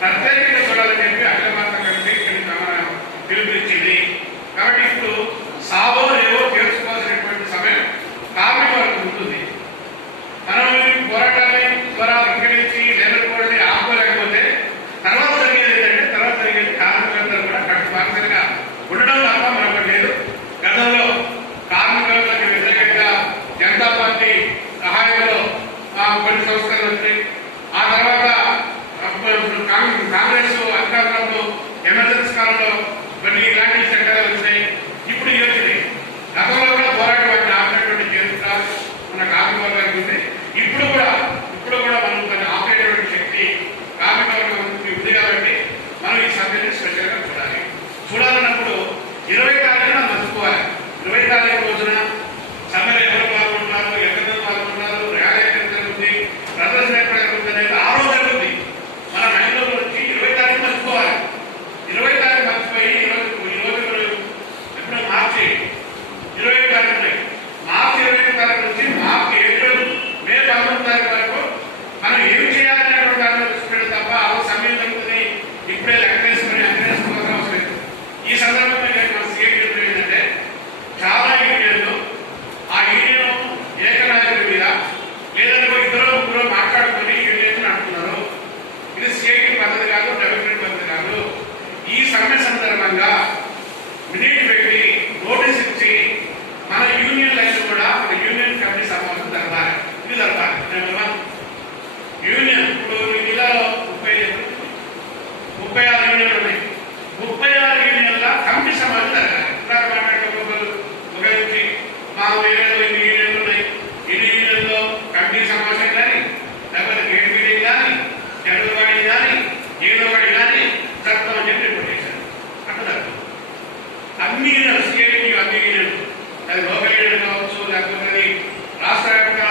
ప్రత్యేకంగా చూడాలని చెప్పి అఖిల భారత కమిటీ పిలుపునిచ్చింది. కాబట్టి ఇప్పుడు సావో ఏవో తెలుసుకోవాల్సినటువంటి సమయం కార్మిక వరకు ఉంటుంది. మనం పోరాటాన్ని ద్వారా ప్రకటించి నిలబడి ఆపుకోలేకపోతే తర్వాత జరిగేది ఏంటంటే కార్మికులందరూ కూడా కట్టుబాటుగా ఉండడం తప్ప మరొకటి లేదు. గతంలో కార్మికులకు వ్యతిరేకంగా జనతా పార్టీ సహాయంలో కొన్ని సంస్థలు వచ్చాయి. ఆ తర్వాత కాంగ్రెస్ అధికారంలో ఎమర్జెన్సీ కాలంలో కొన్ని ఇలాంటి చట్టాలు వచ్చినాయి. ఇప్పుడు ఈ వచ్చినాయి. గతంలో కూడా పోరాటం వాటిని ఆపినటువంటి చరిత్ర మన కార్మిక వర్గానికి ఉంది. ఇప్పుడు కూడా మనం దాన్ని ఆపేటటువంటి శక్తి కార్మిక వర్గం ఉంది కాబట్టి మనం ఈ సభ్యుని స్పెషల్గా చూడాలన్నప్పుడు 20 తారీఖున మర్చిపోవాలి. 20 తారీఖు రోజున సభ్యులు ఎవరు పాల్గొంటున్నారు, ఎక్కడ పాల్గొంటున్నారు, ర్యాలీ ఎక్కడ జరుగుతుంది, ప్రదర్శన ఎక్కడ జరుగుతుంది అనేది ఆ రోజు జరుగుతుంది. మన మైండ్లో వచ్చి 20 తారీఖు మర్చిపోవాలి. 20 తారీఖు మర్చిపోయి ఈరోజు ఎప్పుడో మార్చి 25 తారీఖు మార్చి 25 తారీఖు నుంచి మార్చి 7 మే 19 తారీఖు వరకు మనం ఏమి చేయాలనేటువంటి దాంట్లో చూసుకుంటే తప్ప ఆ సమయం జరుగుతుంది. ఇప్పుడే లెక్క వేసుకుని అన్వేషించుకోవాల్సిన అవసరం లేదు. ఈ సందర్భంగా మన సీఎం ఏంటంటే చాలా యూనియన్లు ఆ యూనియన్ ఏకనాయకుడి మీద లేదంటే ఇద్దరు ముగ్గురు మాట్లాడుకుని యూనియన్ అంటున్నారు. ఇది సీఐకి పద్ధతి కాదు, డెవలప్మెంట్ పద్ధతి కాదు. ఈ సమ్మె సందర్భంగా మినిట్ పెట్టి నోటీస్ ఇచ్చి మన యూనియన్ లైన్ కూడా యూనియన్ కమిటీ సమావేశం జరపాలి. ఇది జరపాలి. Number 1 union. ఇప్పుడు ఈ జిల్లాలో 36 యూనియన్లు ఉన్నాయి. 36 యూనియన్ల కమిటీ సమావేశం జరగాలి. ఉపయోగించి మా యూనియన్లో ఇన్ని యూనియన్లు ఉన్నాయి, ఇన్ని యూనియన్లో కమిటీ సమావేశం కానీ లేకపోతే గేట్ మీటింగ్ కానీ జనరల్ కానీ ఏదో ఒకటి కానీ జరుగుతామని చెప్పి రిపోర్ట్ చేశారు. అట్లా అన్ని యూనియన్లు సిఐటి అన్ని యూనియన్లు అది లోకల్ యూనియన్ కావచ్చు, లేకపోతే రాష్ట్ర వ్యాప్తంగా